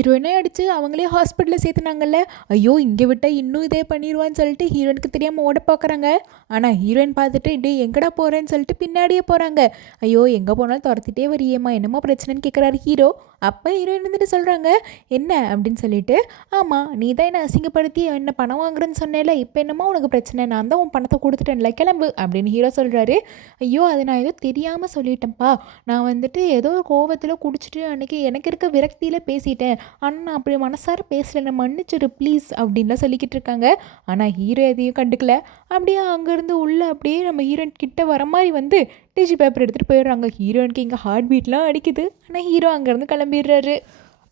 ஹீரோயினே அடித்து அவங்களே ஹாஸ்பிட்டலில் சேர்த்துனாங்கல்ல. ஐயோ இங்கே விட்டால் இன்னும் இதே பண்ணிடுவான்னு சொல்லிட்டு ஹீரோயினுக்கு தெரியாமல் ஓட பார்க்குறாங்க. ஆனால் ஹீரோயின் பார்த்துட்டு டே எங்கடா போகிறேன்னு சொல்லிட்டு பின்னாடியே போகிறாங்க. ஐயோ எங்கே போனாலும் துரத்திட்டே வரிయేம்மா, என்னம்மா பிரச்சனைன்னு கேட்குறாரு ஹீரோ. அப்போ ஹீரோயின் வந்துட்டு சொல்கிறாங்க, என்ன அப்படின்னு சொல்லிட்டு, ஆமாம் நீ தான் என்னை அசிங்கப்படுத்தி என்ன பணம் வாங்குறேன்னு சொன்னேல, இப்போ என்னம்மா உனக்கு பிரச்சனை, நான் தான் உன் பணத்தை கொடுத்துட்டேன்ல, கிளம்பு அப்படின்னு ஹீரோ சொல்கிறாரு. ஐயோ அது நான் ஏதோ தெரியாமல் சொல்லிட்டேன்ப்பா, நான் வந்துட்டு ஏதோ ஒரு கோவத்தில் குடிச்சிட்டு அன்றைக்கி எனக்கு இருக்க விரக்தியில் பேசிட்டேன், ஆனால் நான் அப்படி மனசார பேசலை, நான் மன்னிச்சிடு ப்ளீஸ் அப்படின்லாம் சொல்லிக்கிட்டு இருக்காங்க. ஆனால் ஹீரோ எதையும் கண்டுக்கல. அப்படியே அங்கேருந்து உள்ளே அப்படியே நம்ம ஹீரோயின் கிட்ட வர மாதிரி வந்து டிஷ்யூ பேப்பர் எடுத்துகிட்டு போயிடுறாங்க. ஹீரோயினுக்கு இங்கே ஹார்ட் பீட்லாம் அடிக்குது. ஆனால் ஹீரோ அங்கேருந்து கிளம்பிடுறாரு.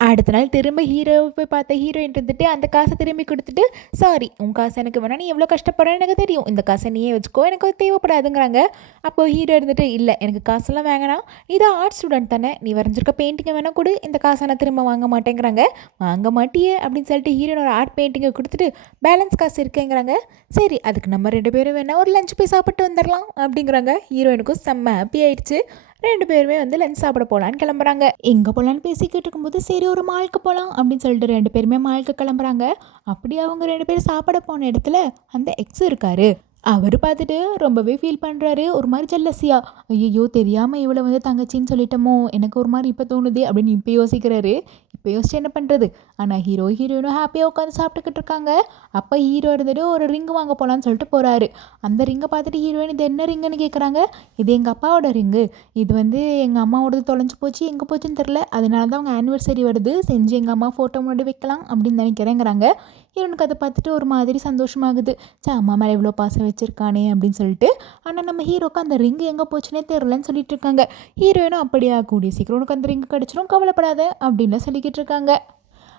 அடுத்த நாள் திரும்ப ஹீரோவை போய் பார்த்த ஹீரோயின் இருந்துட்டு அந்த காசை திரும்பி கொடுத்துட்டு, சாரி உன் காசு எனக்கு வேணாம், நீ எவ்வளோ கஷ்டப்படுறேன்னு எனக்கு தெரியும், இந்த காசை நீயே வச்சுக்கோ, எனக்கு தேவைப்படாதுங்கிறாங்க. அப்போது ஹீரோ இருந்துட்டு, இல்லை எனக்கு காசெல்லாம் வேணாம், இதான் ஆர்ட் ஸ்டூடெண்ட் தானே, நீ வரைஞ்சிருக்க பெயிண்டிங்கை வேணால் கொடு, இந்த காசை நான் திரும்ப வாங்க மாட்டேங்கிறாங்க. வாங்க மாட்டியே அப்படின்னு சொல்லிட்டு ஹீரோயின் ஒரு ஆர்ட் பெயிண்டிங்கை கொடுத்துட்டு பேலன்ஸ் காசு இருக்குங்கிறாங்க. சரி அதுக்கு நம்ம 2 பேரும் வேணால் ஒரு லஞ்ச் போய் சாப்பிட்டு வந்துடலாம் அப்படிங்கிறாங்க. ஹீரோயினுக்கும் செம்ம ஹாப்பி ஆயிடுச்சு. 2 பேருமே வந்து லஞ்ச் சாப்பிட போகலான்னு கிளம்புறாங்க. எங்கே போகலான்னு பேசிக்கிட்டு இருக்கும்போது சரி ஒரு மாலுக்கு போகலாம் அப்படின்னு சொல்லிட்டு 2 பேருமே மாலுக்கு கிளம்புறாங்க. அப்படி அவங்க 2 பேரும் சாப்பிட போன இடத்துல அந்த எக்ஸ் இருக்காரு. அவர் பார்த்துட்டு ரொம்பவே ஃபீல் பண்ணுறாரு. ஒரு மாதிரி ஜெல்லஸியா, ஐயோ தெரியாமல் இவளை வந்து தங்கச்சின்னு சொல்லிட்டோமோ, எனக்கு ஒரு மாதிரி இப்போ தோணுது அப்படின்னு இப்போ யோசிக்கிறாரு. இப்போ யோசிச்சு என்ன பண்ணுறது. ஆனால் ஹீரோயினும் ஹாப்பியாக உட்காந்து சாப்பிட்டுக்கிட்டு இருக்காங்க. அப்போ ஹீரோ இருந்துட்டு ஒரு ரிங்கு வாங்க போகலான்னு சொல்லிட்டு போகிறாரு. அந்த ரிங்கை பார்த்துட்டு ஹீரோயின் இது என்ன ரிங்குன்னு கேட்குறாங்க. இது எங்கள் அப்பாவோட ரிங்கு, இது வந்து எங்கள் அம்மாவோடது தொலைஞ்சு போச்சு, எங்கே போச்சுன்னு தெரில, அதனால தான் அவங்க ஆனிவர்சரி வருது, செஞ்சு எங்கள் அம்மா ஃபோட்டோ முன்னாடி வைக்கலாம் அப்படின்னு நினைக்கிறேங்கிறாங்க. ஹீரோனுக்கு அதை பார்த்துட்டு ஒரு மாதிரி சந்தோஷமாகுது. அம்மா மேலே இவ்வளோ பாசம் வச்சுருக்கானே அப்படின்னு சொல்லிட்டு. ஆனால் நம்ம ஹீரோக்கு அந்த ரிங்கு எங்கே போச்சுன்னே தெரிலன்னு சொல்லிட்டு இருக்காங்க. ஹீரோயினும் அப்படியா, கூடிய சீக்கிரம் உனக்கு அந்த ரிங்கு கிடச்சிரும், கவலைப்படாத அப்படின்னு சொல்லிக்கிட்டு இருக்காங்க.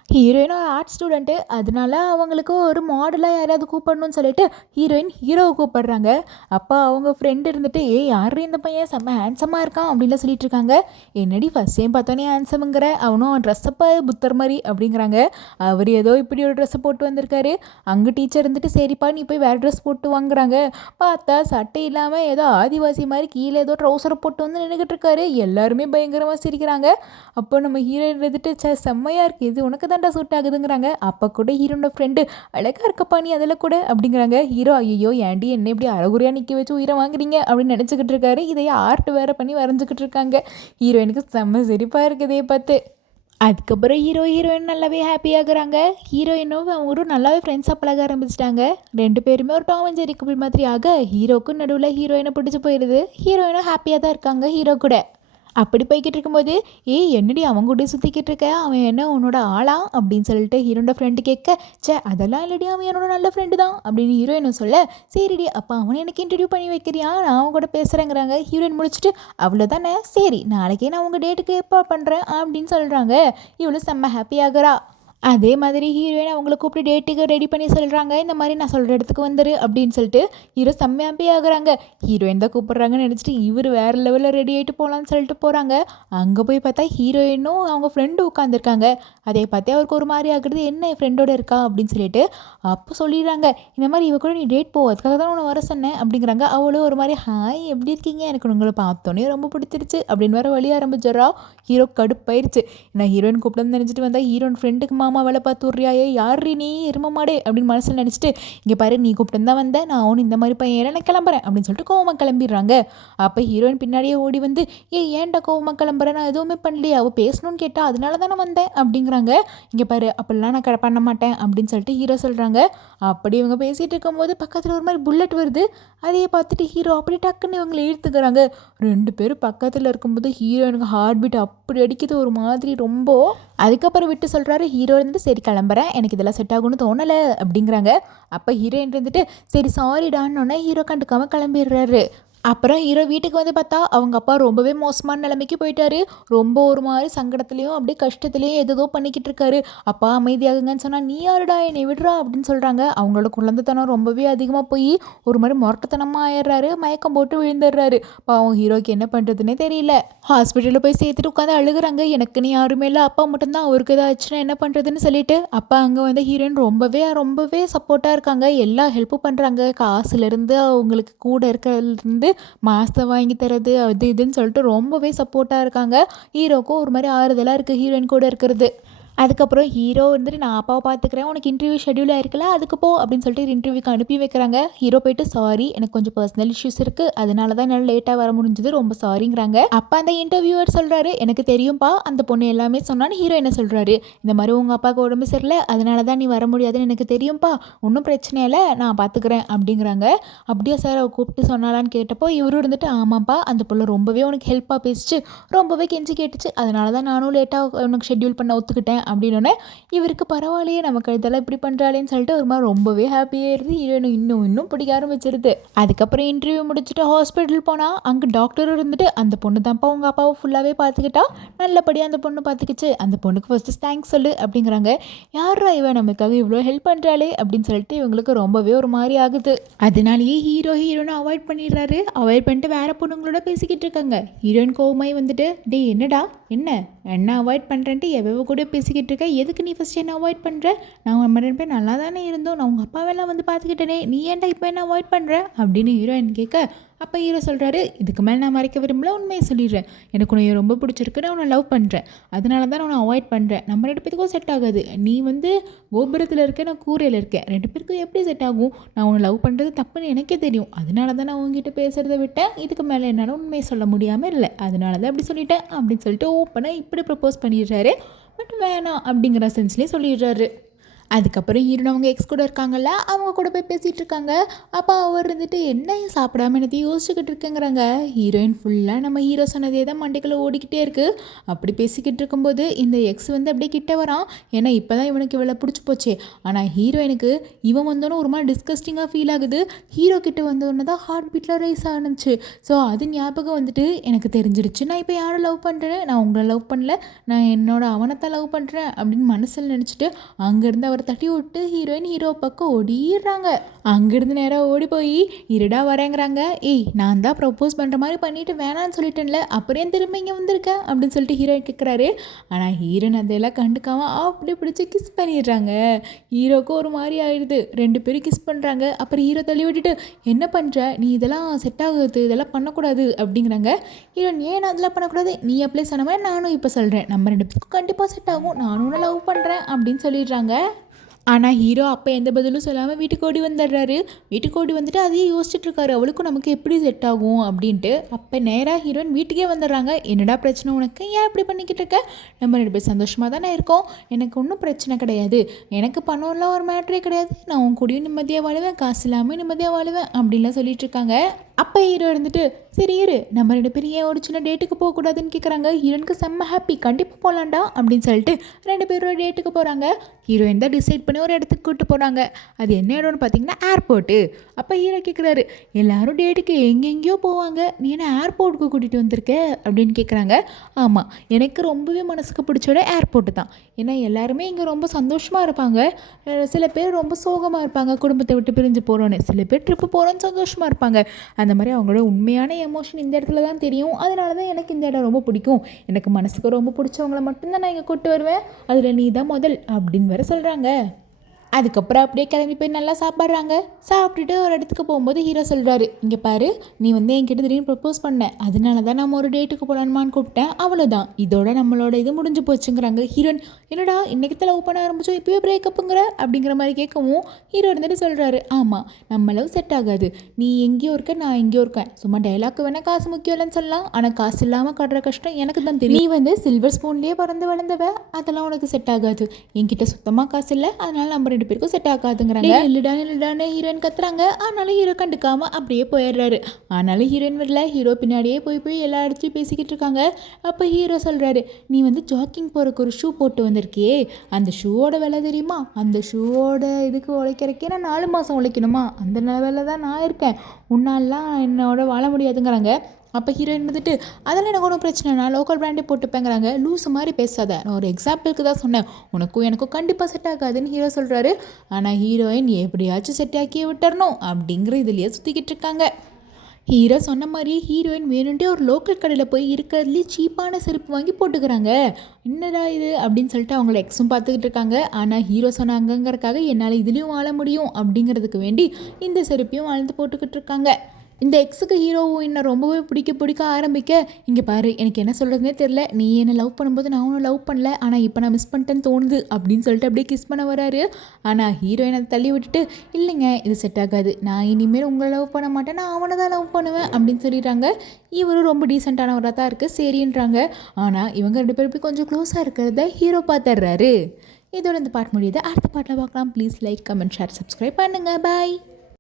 ஹீரோயினும் ஆர்ட் ஸ்டூடெண்ட்டு, அதனால அவங்களுக்கு ஒரு மாடலாக யாராவது கூப்பிடணும்னு சொல்லிட்டு ஹீரோவை கூப்பிடுறாங்க. அப்போ அவங்க ஃப்ரெண்டு இருந்துட்டு, யார் இந்த பையன் செம்ம ஹேண்ட்ஸமாக இருக்கான் அப்படின்லாம் சொல்லிட்டு இருக்காங்க. என்னடி ஃபஸ்ட் டைம் பார்த்தோன்னே ஹேண்ட்ஸமுங்கிற, அவனும் ட்ரெஸ்ஸப்போ புத்தர் மாதிரி அப்படிங்கிறாங்க. அவர் ஏதோ இப்படி ஒரு ட்ரெஸ்ஸை போட்டு வந்திருக்காரு. அங்கே டீச்சர் இருந்துட்டு சரிப்பா நீ போய் வேறு ட்ரெஸ் போட்டு வாங்குறாங்க. பார்த்தா சட்டை இல்லாமல் ஏதோ ஆதிவாசி மாதிரி கீழே ஏதோ ட்ரௌசரை போட்டு வந்து நின்றுக்கிட்டு இருக்காரு. எல்லாருமே பயங்கரமாக சிரிக்கிறாங்க. அப்போ நம்ம ஹீரோயின் இருந்துட்டு, செம்மையாக இருக்குது, இது உனக்கு தான்டா சூட் ஆகுதுங்கிறாங்க. அப்போ கூட ஹீரோனோட ஃப்ரெண்டு, அழகாக இருக்கப்பா நீ அதில் கூட அப்படிங்கிறாங்க. ஹீரோ ஐயோ ஏன்டி என்ன இப்படி அறகுறையாக நிற்க வச்சு உயிரை வாங்குறீங்க அப்படின்னு நினச்சிக்கிட்டு இருக்காரு. இதையே ஆர்ட் வேறு பண்ணி வரைஞ்சிக்கிட்டு இருக்காங்க. ஹீரோயினுக்கு செம்ம சிரிப்பாக இருக்குதே பார்த்து. அதுக்கப்புறம் ஹீரோயின் நல்லாவே ஹாப்பியாகிறாங்க. ஹீரோயினும் அவங்களும் நல்லாவே ஃப்ரெண்ட்ஸாக பழக ஆரம்பிச்சிட்டாங்க. 2 பேருமே ஒரு டாம் அண்ட் ஜெர்ரி கப்பிள் மாதிரி ஆக ஹீரோக்கும் நடுவில் ஹீரோயினை பிடிச்சி போயிடுது. ஹீரோயினும் ஹாப்பியாக தான் இருக்காங்க ஹீரோ கூட. அப்படி போய்கிட்டு இருக்கும்போது, என்னடி அவங்க கூட சுற்றிக்கிட்டு இருக்க, அவன் என்ன உன்னோட ஆளா அப்படின்னு சொல்லிட்டு ஹீரோட ஃப்ரெண்டு கேட்க, அதெல்லாம் இல்லடி அவன் என்னோட நல்ல ஃப்ரெண்டு தான் அப்படின்னு ஹீரோயினும் சொல்ல, சரிடி அப்போ அவனை எனக்கு இன்ட்ரடியூ பண்ணி வைக்கிறியா, நான் அவன் கூட பேசுகிறேங்கிறாங்க. ஹீரோயின் முடிச்சுட்டு, அவ்வளோதானே சரி நாளைக்கே நான் உங்கள் டேட்டுக்கு எப்போ பண்ணுறேன் அப்படின்னு சொல்கிறாங்க. இவ்வளோ செம்ம ஹாப்பி ஆகிறா. அதே மாதிரி ஹீரோயின் அவங்கள கூப்பிட்டு டேட்டுக்கு ரெடி பண்ணி சொல்கிறாங்க. இந்த மாதிரி நான் சொல்கிற இடத்துக்கு வந்துரு அப்படின்னு சொல்லிட்டு ஹீரோ செம்ம ஹாப்பி ஆகுறாங்க. ஹீரோயின் தான் கூப்பிட்றாங்கன்னு நினச்சிட்டு இவர் வேறு லெவலில் ரெடி ஆகிட்டு போகலான்னு சொல்லிட்டு போகிறாங்க. அங்கே போய் பார்த்தா ஹீரோயினும் அவங்க ஃப்ரெண்டு உட்காந்துருக்காங்க. அதே பார்த்தே அவருக்கு ஒரு மாதிரி ஆகுறது, என்ன என் ஃப்ரெண்டோட இருக்கா அப்படின்னு சொல்லிட்டு. அப்போ சொல்லிடுறாங்க, இந்த மாதிரி இவ கூட நீ டேட் போ, அதுக்காக தான் உன்னை வர சொன்னேன் அப்படிங்கிறாங்க. அவளும் ஒரு மாதிரி ஹாய் எப்படி இருக்கீங்க, எனக்கு உங்களை பார்த்தோன்னே ரொம்ப பிடிச்சிருச்சு அப்படின்னு வேறு வழி ஆரம்பிச்சிடறா. ஹீரோ கடுப்பாயிருச்சு. நான் ஹீரோயின் கூப்பிட்டு நினச்சிட்டு வந்தால் ஹீரோயின் ஃப்ரெண்டுக்கு மாமா வேலை பார்த்து விட்றியாயே, யாரு நீ எரும மாடே அப்படின்னு மனசில் நினச்சிட்டு, இங்கே பாரு நீ கூப்பிட்டு தான் வந்தேன், நான் அவனு இந்த மாதிரி பையன் நான் கிளம்புறேன் அப்படின்னு சொல்லிட்டு கோவமாக கிளம்பிடுறாங்க. அப்போ ஹீரோயின் பின்னாடியே ஓடி வந்து, ஏன்டா கோவமாக கிளம்புறேன், நான் எதுவுமே பண்ணலையே, அவள் பேசணும்னு கேட்டா அதனால தான் நான் வந்தேன் அப்படிங்கிறாங்க. இங்கே பாரு அப்படிலாம் நான் பண்ண மாட்டேன் அப்படின்னு சொல்லிட்டு ஹீரோ சொல்கிறாங்க. அப்படி இவங்க பேசிகிட்டு இருக்கும்போது பக்கத்தில் ஒரு மாதிரி புல்லட் வருது. அதையே பார்த்துட்டு ஹீரோ அப்படி டக்குன்னு இவங்களை இழுத்துக்கிறாங்க. 2 பேரும் பக்கத்தில் இருக்கும்போது ஹீரோயினுக்கு ஹார்ட் பீட் அப்படி அடிக்குது ஒரு மாதிரி ரொம்ப. அதுக்கப்புறம் விட்டு சொல்கிறாரு ஹீரோ இருந்து, சரி கிளம்புறேன், எனக்கு இதெல்லாம் செட் ஆகும்னு தோணலை அப்படிங்கிறாங்க. அப்போ ஹீரோயின் இருந்துட்டு சரி சாரிடான்னொன்னே ஹீரோ கண்டுக்காமல் கிளம்பிடுறாரு. அப்புறம் ஹீரோ வீட்டுக்கு வந்து பார்த்தா அவங்க அப்பா ரொம்பவே மோசமான நிலைமைக்கு போயிட்டாரு. ரொம்ப ஒரு மாதிரி சங்கடத்துலேயும் அப்படியே கஷ்டத்துலேயும் ஏதோ பண்ணிக்கிட்டு இருக்காரு. அப்பா அமைதியாகுங்கன்னு சொன்னால், நீ யாருடா என்னை விடுறா அப்படின்னு சொல்கிறாங்க. அவங்களோட குழந்தைத்தனம் ரொம்பவே அதிகமாக போய் ஒரு மாதிரி முரட்டத்தனமாக ஆயிடுறாரு. மயக்கம் போட்டு விழுந்துடுறாரு. பாவம் ஹீரோக்கு என்ன பண்ணுறதுன்னே தெரியல. ஹாஸ்பிட்டலில் போய் சேர்த்துட்டு உட்காந்து அழுகுறாங்க. எனக்குன்னு யாருமே இல்லை, அப்பா மட்டும்தான், அவருக்கு ஏதாச்சுன்னா என்ன பண்ணுறதுன்னு சொல்லிட்டு. அப்பா அங்கே வந்து ஹீரோயின் ரொம்பவே சப்போர்ட்டாக இருக்காங்க. எல்லா ஹெல்ப்பும் பண்ணுறாங்க. காசுலேருந்து அவங்களுக்கு கூட இருக்கிறதுலேருந்து மாஸ்தை வாங்கி தரது அது இதுன்னு சொல்லிட்டு ரொம்பவே சப்போர்ட்டாக இருக்காங்க. ஹீரோக்கும் ஒரு மாதிரி ஆறுதலாக இருக்குது ஹீரோயின் கூட இருக்கிறது. அதுக்கப்புறம் ஹீரோ வந்துட்டு நான் அப்பாவை பார்த்துக்கிறேன், உனக்கு இன்டர்வியூ ஷெட்யூல் ஆயிருக்குல்ல அதுக்கு போ அப்படின்னு சொல்லிட்டு இன்டர்வியூக்கு அனுப்பி வைக்கிறாங்க. ஹீரோ போயிட்டு சாரி எனக்கு கொஞ்சம் பர்சனல் இஷ்யூஸ் இருக்குது, அதனால தான் என்னால் லேட்டாக வர முடிஞ்சது, ரொம்ப சாரிங்கிறாங்க. அப்போ அந்த இன்டர்வியூவர் சொல்கிறாரு எனக்கு தெரியும்ப்பா அந்த பொண்ணு எல்லாமே சொன்னான்னு. ஹீரோ என்ன சொல்கிறாரு, இந்த மாதிரி உங்கள் அப்பாவுக்கு உடம்பு சரியில்லை அதனால தான் நீ வர முடியாதுன்னு எனக்கு தெரியும்ப்பா, ஒன்றும் பிரச்சனை இல்லை நான் பார்த்துக்கிறேன் அப்படிங்கிறாங்க. அப்படியே சார் அவள் கூப்பிட்டு சொன்னாலான்னு கேட்டப்போ இவரும் இருந்துட்டு ஆமாப்பா அந்த பொண்ணு ரொம்பவே உனக்கு ஹெல்ப்பாக பேசிச்சு, ரொம்பவே கெஞ்சி கேட்டுச்சு, அதனால தான் நானும் லேட்டாக உனக்கு ஷெட்யூல் பண்ண ஒத்துக்கிட்டேன் அப்படின்னோடனே இவருக்கு பரவாயில்லையே நமக்கு இதெல்லாம் இப்படி பண்ணுறாளேன்னு சொல்லிட்டு ஒரு மாதிரி ரொம்பவே ஹாப்பியாகிடுது. ஹீரோயினும் இன்னும் பிடிக்க ஆரம்பிச்சிருது. அதுக்கப்புறம் இன்டர்வியூ முடிச்சுட்டு ஹாஸ்பிட்டல் போனால் அங்கே டாக்டரும் இருந்துட்டு அந்த பொண்ணு தான்ப்பா உங்கள் அப்பாவை ஃபுல்லாகவே பார்த்துக்கிட்டா, நல்லபடியாக அந்த பொண்ணு பார்த்துக்கிச்சு, அந்த பொண்ணுக்கு ஃபஸ்ட்டு தேங்க்ஸ் சொல்லு அப்படிங்கிறாங்க. யாரா இவன் நமக்காக இவ்வளோ ஹெல்ப் பண்ணுறாளே அப்படின்னு சொல்லிட்டு இவங்களுக்கு ரொம்பவே ஒரு மாதிரி ஆகுது. அதனாலேயே ஹீரோனை அவாய்ட் பண்ணிடுறாரு. அவாய்ட் பண்ணிட்டு வேற பொண்ணுங்களோட பேசிக்கிட்டு இருக்காங்க. ஹீரோயின் கோவமாய் வந்துட்டு டே என்னடா என்ன அவாய்ட் பண்ணுறேன்ட்டு எவ்வளோ கூட பேசிக்கிட்டு இருக்க, எதுக்கு நீ ஃபஸ்ட்டு என்ன அவாய்ட் பண்ணுற, நான் நம்ம 2 பேர் நல்லா தானே இருந்தோம், நான் உங்கள் அப்பாவெல்லாம் வந்து பார்த்துக்கிட்டேனே, நீ ஏன்டா இப்போ என்ன அவாய்ட் பண்ணுற அப்படின்னு ஹீரோயின் கேட்க அப்போ ஹீரோ சொல்கிறாரு இதுக்கு மேலே நான் மறைக்க விரும்பல, உண்மையை சொல்லிடுறேன், எனக்கு உன்னை ரொம்ப பிடிச்சிருக்கு, நான் உன்னை லவ் பண்ணுறேன், அதனால தான் நான் உன்னை அவாய்ட் பண்ணுறேன், நம்ம 2 பேருக்கும் செட் ஆகாது, நீ வந்து கோபுரத்தில் இருக்க நான் கூரையில் இருக்கேன், 2 பேருக்கும் எப்படி செட் ஆகும், நான் உன்னை லவ் பண்ணுறது தப்புன்னு எனக்கே தெரியும், அதனால தான் நான் உங்ககிட்ட பேசுகிறத விட்டேன், இதுக்கு மேலே என்னால் உண்மையை சொல்ல முடியாமல் இல்லை, அதனால தான் அப்படி சொல்லிட்டேன் அப்படின்னு சொல்லிட்டு ஓப்பனாக இப்படி ப்ரப்போஸ் பண்ணிடுறாரு. பட் வேணாம் அப்படிங்கிற சென்ஸ்லேயே சொல்லிடுறாரு. அதுக்கப்புறம் ஹீரோன் அவங்க எக்ஸ் கூட இருக்காங்கல்ல அவங்க கூட போய் பேசிகிட்டு இருக்காங்க. அப்போ அவர் இருந்துட்டு என்ன சாப்பிடாம என்னத்தையும் யோசிச்சுக்கிட்டு இருக்கேங்கிறாங்க. ஹீரோயின் ஃபுல்லாக நம்ம ஹீரோ சொன்னதே தான் மண்டைக்குள்ளே ஓடிக்கிட்டே இருக்குது. அப்படி பேசிக்கிட்டு இருக்கும்போது இந்த எக்ஸ் வந்து அப்படியே கிட்ட வரான். ஏன்னா இப்போ தான் இவனுக்கு இவ்வளோ பிடிச்சி போச்சே. ஆனால் ஹீரோயினுக்கு இவன் வந்தோன்னே ஒரு மாதிரி டிஸ்கஸ்டிங்காக ஃபீல் ஆகுது. ஹீரோ கிட்ட வந்தோடனே தான் ஹார்ட் பீட்டில் ரைஸ் ஆனிச்சு. ஸோ அது ஞாபகம் வந்துட்டு எனக்கு தெரிஞ்சிடுச்சு நான் இப்போ யாரை லவ் பண்ணுறேன், நான் உங்களை லவ் பண்ணல, நான் என்னோட அவனைத்தான் லவ் பண்ணுறேன் அப்படின்னு மனசில் நினச்சிட்டு அங்கேருந்து அவர் தட்டி விட்டு ஹீரோயின் ஹீரோ பக்கம் ஓடிடுறாங்க. அங்கேருந்து நேராக ஓடி போய் இருடா வரேங்கிறாங்க. ஏய் நான் தான் ப்ரப்போஸ் பண்ணுற மாதிரி பண்ணிட்டு வேணான்னு சொல்லிட்டேன்ல, அப்புறம் திரும்ப இங்கே வந்திருக்கேன் அப்படின்னு சொல்லிட்டு ஹீரோயின் கேட்குறாரு. ஆனால் ஹீரோயின் அதெல்லாம் கண்டுக்காம அப்படி பிடிச்சி கிஸ் பண்ணிடுறாங்க. ஹீரோக்கும் ஒரு மாதிரி ஆயிடுது. 2 பேரும் கிஸ் பண்ணுறாங்க. அப்புறம் ஹீரோ தள்ளி விட்டுட்டு என்ன பண்ணுற, நீ இதெல்லாம் செட் ஆகுது, இதெல்லாம் பண்ணக்கூடாது அப்படிங்கிறாங்க. ஹீரோயின் ஏன் நான் அதெல்லாம் பண்ணக்கூடாது, நீ அப்ளை சொன்ன மாதிரி நானும் இப்போ சொல்கிறேன், நம்ம 2 பேருக்கும் கண்டிப்பாக செட் ஆகும், நானும் உன்னை லவ் பண்ணுறேன் அப்படின்னு சொல்லிடுறாங்க. ஆனால் ஹீரோ அப்போ எந்த பதிலும் சொல்லாமல் வீட்டுக்கு ஓடி வந்துடுறாரு. வீட்டுக்கு ஓடி வந்துட்டு அதையே யோசிச்சுட்ருக்காரு, அவளுக்கும் நமக்கு எப்படி செட் ஆகும் அப்படின்ட்டு. அப்போ நேராக ஹீரோயின் வீட்டுக்கே வந்துடுறாங்க. என்னடா பிரச்சனை உனக்கு, ஏன் இப்படி பண்ணிக்கிட்டு இருக்க, நம்ம 2 பேர் சந்தோஷமாக தானே இருக்கோம், எனக்கு ஒன்றும் பிரச்சனை கிடையாது, எனக்கு பணம்லாம் ஒரு மேட்ரே கிடையாது, நான் உன் கூடயும் நிம்மதியாக வாழுவேன், காசு இல்லாமல் நிம்மதியாக வாழுவேன் அப்படின்லாம் சொல்லிட்டு இருக்காங்க. அப்போ ஹீரோ இருந்துட்டு சரி இரு நம்ம 2 பேரும் ஏன் ஒரு சின்ன டேட்டுக்கு போகக்கூடாதுன்னு கேட்குறாங்க. ஹீரோனுக்கு செம்ம ஹாப்பி, கண்டிப்பாக போகலாண்டா அப்படின்னு சொல்லிட்டு 2 பேரும் டேட்டுக்கு போகிறாங்க. ஹீரோயின் தான் டிசைட் பண்ணி ஒரு இடத்துக்கு கூப்பிட்டு போகிறாங்க. அது என்ன இடம்னு பார்த்தீங்கன்னா ஏர்போர்ட்டு. அப்போ ஹீரோ கேட்குறாரு எல்லாரும் டேட்டுக்கு எங்கெங்கேயோ போவாங்க, நீ என்ன ஏர்போர்ட்டுக்கு கூட்டிகிட்டு வந்திருக்க அப்படின்னு கேட்குறாங்க. ஆமாம் எனக்கு ரொம்பவே மனசுக்கு பிடிச்சோட ஏர்போர்ட்டு தான், ஏன்னா எல்லாருமே இங்கே ரொம்ப சந்தோஷமாக இருப்பாங்க, சில பேர் ரொம்ப சோகமாக இருப்பாங்க குடும்பத்தை விட்டு பிரிஞ்சு போகிறோன்னு, சில பேர் ட்ரிப்பு போகிறோன்னு சந்தோஷமாக இருப்பாங்க, அந்த மாதிரி அவங்களோட உண்மையான எமோஷன் இந்த இடத்துல தான் தெரியும், அதனால தான் எனக்கு இந்த இடம் ரொம்ப பிடிக்கும், எனக்கு மனசுக்கு ரொம்ப பிடிச்சவங்கள மட்டும்தான் நான் இங்கே கூப்பிட்டு வருவேன், அதில் நீ தான் முதல் அப்படின்னு வேறு சொல்கிறாங்க. அதுக்கப்புறம் அப்படியே கிளம்பி போய் நல்லா சாப்பிட்றாங்க. சாப்பிட்டுட்டு ஒரு இடத்துக்கு போகும்போது ஹீரோ சொல்கிறாரு இங்கே பாரு நீ வந்து என்கிட்ட திடீர்னு ப்ரப்போஸ் பண்ண, அதனால தான் நம்ம ஒரு டேட்டுக்கு போகலாமான்னு கூப்பிட்டேன், அவ்வளோதான், இதோட நம்மளோட இது முடிஞ்சு போச்சுங்கிறாங்க. ஹீரோயின் என்னடா இன்றைக்கி தான் லவ் பண்ண ஆரம்பிச்சோம் இப்போயே பிரேக்கப்புங்கிற அப்படிங்கிற மாதிரி கேட்கவும் ஹீரோ இருந்துட்டு சொல்கிறாரு ஆமாம் நம்ம லவ் செட் ஆகாது, நீ எங்கேயோ இருக்க நான் எங்கேயோ இருக்கேன், சும்மா டைலாக்கு வேணால் காசு முக்கியம் இல்லைன்னு சொல்லலாம், ஆனால் காசு இல்லாமல் கட்டுற கஷ்டம் எனக்கு தான் தெரியும், நீ வந்து சில்வர் ஸ்பூன்லேயே பிறந்து வளர்ந்தவ, அதெல்லாம் உனக்கு செட் ஆகாது, என்கிட்ட சுத்தமாக காசு இல்லை, அதனால நம்ம 2 பேருக்கும் செட் ஆகாதுங்கிறாங்க. இல்லடான்னு ஹீரோயின் கத்துறாங்க. ஆனாலும் ஹீரோ கண்டுக்காம அப்படியே போயிடுறாரு. ஆனாலும் ஹீரோயின் வரல, ஹீரோ பின்னாடியே போய் எல்லா இடத்துலையும் பேசிக்கிட்டு இருக்காங்க. அப்போ ஹீரோ சொல்கிறாரு நீ வந்து ஜாக்கிங் போகிறக்கு ஒரு ஷூ போட்டு வந்திருக்கியே, அந்த ஷூவோட விலை தெரியுமா, அந்த ஷூவோட இதுக்கு உழைக்கிறக்கே நான் 4 மாதம் உழைக்கணுமா, அந்த வேலை தான் நான் இருக்கேன், உன்னாலாம் என்னோட வாழ முடியாதுங்கிறாங்க. அப்போ ஹீரோயின் வந்துட்டு அதெல்லாம் எனக்கு ஒன்றும் பிரச்சனை, நான் லோக்கல் பிராண்டே போட்டுப்பேங்கிறாங்க. லூஸு மாதிரி பேசாத, நான் ஒரு எக்ஸாம்பிளுக்கு தான் சொன்னேன், உனக்கும் எனக்கும் கண்டிப்பாக செட் ஆகாதுன்னு ஹீரோ சொல்கிறாரு. ஆனால் ஹீரோயின் எப்படியாச்சும் செட் ஆக்கியே விட்டுறணும் அப்படிங்கிற இதுலேயே சுற்றிக்கிட்டு இருக்காங்க. ஹீரோ சொன்ன மாதிரி ஹீரோயின் வேணுன்ட்டே ஒரு லோக்கல் கடையில் போய் இருக்கிறதுலேயே சீப்பான செருப்பு வாங்கி போட்டுக்கிறாங்க. என்னடா இது அப்படின்னு சொல்லிட்டு அவங்கள எக்ஸும் பார்த்துக்கிட்டு இருக்காங்க. ஆனால் ஹீரோ சொன்னாங்கங்கிறதுக்காக என்னால் இதுலேயும் வாழ முடியும் அப்படிங்கிறதுக்கு வேண்டி இந்த செருப்பையும் வாழ்ந்து போட்டுக்கிட்டு இருக்காங்க. இந்த எக்ஸுக்கு ஹீரோவும் என்ன ரொம்பவே பிடிக்க ஆரம்பிக்க, இங்கே பாரு எனக்கு என்ன சொல்கிறதுனே தெரில, நீ என்னை லவ் பண்ணும்போது நான் உன்னை லவ் பண்ணல, ஆனால் இப்போ நான் மிஸ் பண்ணிட்டேன்னு தோணுது அப்படின்னு சொல்லிட்டு அப்படியே கிஸ் பண்ண வராரு. ஆனால் ஹீரோயின் அதை தள்ளி விட்டுட்டு, இல்லைங்க இது செட் ஆகாது, நான் இனிமேல் உங்களை லவ் பண்ண மாட்டேன், நான் அவனை தான் லவ் பண்ணுவேன் அப்படின்னு சொல்லிடுறாங்க. இவரும் ரொம்ப டீசெண்டானவராக தான் இருக்குது சரின்றாங்க. ஆனால் இவங்க 2 பேரும் கொஞ்சம் க்ளோஸாக இருக்கிறத ஹீரோ பார்த்துடுறாரு. இதோட இந்த பாட்டு முடியுது. அடுத்த பாட்டில் பார்க்கலாம். Please like, comment, share, subscribe பண்ணுங்கள். பாய்.